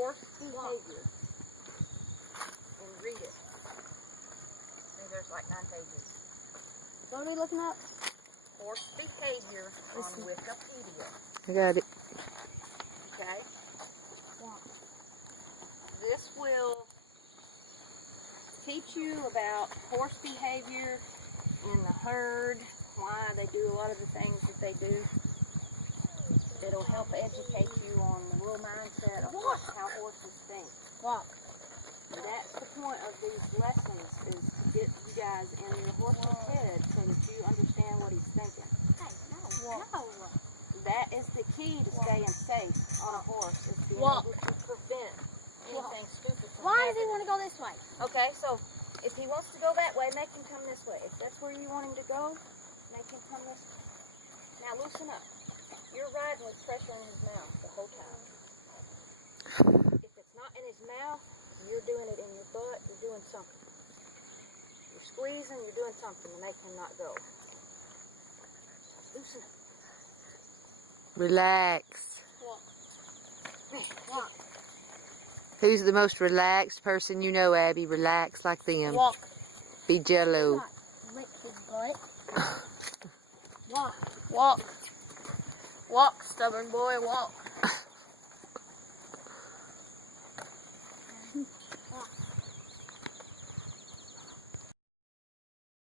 horse behavior. And read it. I think there's like 9 pages. What are we looking at? Horse behavior on Wikipedia. I got it. Okay? This will teach you about horse behavior in the herd, why they do a lot of the things that they do. It'll help educate you on the real mindset of how horses think. Walk. That's the point of these lessons, is to get you guys in your horse's head so that you understand what he's thinking. Hey, no. That is the key to staying safe on a horse, is being Walk. able to prevent anything stupid from Why does he happening. want to go this way? Okay, so if he wants to go that way, make him come this way. If that's where you want him to go, make him come this way. Now loosen up. You're riding with pressure in his mouth the whole time. If it's not in his mouth, you're doing it in your butt, you're doing something. You're squeezing, you're doing something to make him not go. Loosen up. Relax. Walk. Who's the most relaxed person you know, Abby? Relax like them. Walk. Be jello. Lick his butt. Walk. Walk. Walk, stubborn boy, walk.